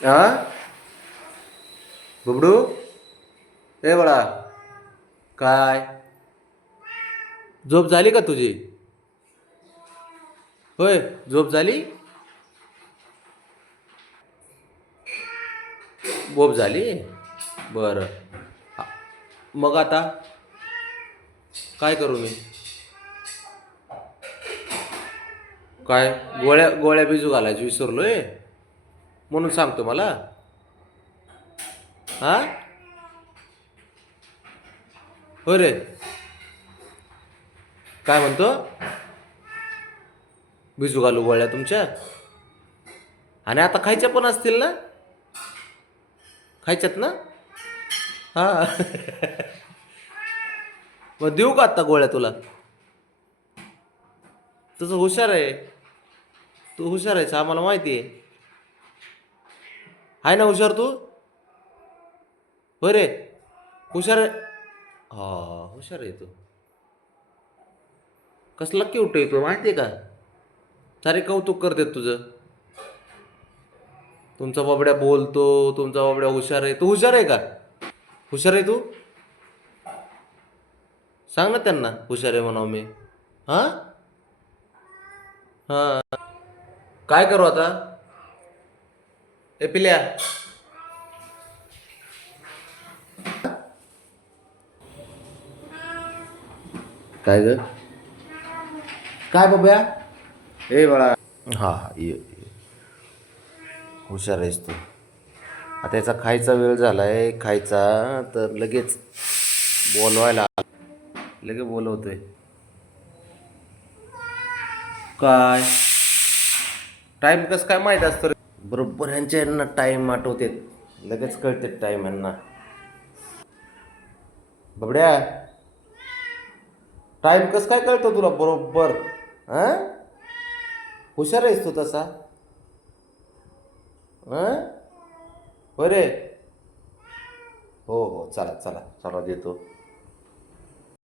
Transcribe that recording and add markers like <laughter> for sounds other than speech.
हा बुबडू ए बाळा काय झोप झाली का तुझी होय झोप झाली झोप झाली बरं मग आता काय करू मी काय गोळ्या गोळ्या बिजू घालायची विसरलोय म्हणून सांगतो मला. हा? हो रे. काय म्हणतो? भिजू घालू गोळ्या तुमच्या. आणि आता खायच्या पण असतील ना? खायच्यात ना? हा. <laughs> मग देऊ का आत्ता गोळ्या तुला? तुझं हुशार आहे. तू हुशार आहेस आम्हाला माहिती आहे. आहे ना हुशार तू? होय रे हुशार आहे? हा हुशार आहे तू. कसला क्यूट आहे तू माहिती आहे का? सारे कौतुक करते तुझं. तुमचा बाबड्या बोलतो तुमचा बाबड्या हुशार आहे. तू हुशार आहे का? हुशार आहे तू? सांग ना त्यांना हुशार आहे म्हणावं मी. हां? हां. काय करू आता? ए पिल्या. काय ग? काय बाब्या ए बाळा. हा हा ये ये. हुशार आहेस तू. आता याचा खायचा वेळ झालाय खायचा तर लगेच बोलवायला लगेच बोलवतोय. काय? टाईम कसं काय माहीत असतं रे? बरोबर ह्यांच्या यांना टाईम आठवते लगेच कळते टाईम यांना. बबड्या टाईम कसं काय कळतो तुला? बरोबर. हां? हुशार आहेस तू तसा. हां? हो रे. हो हो चला चला चला देतो.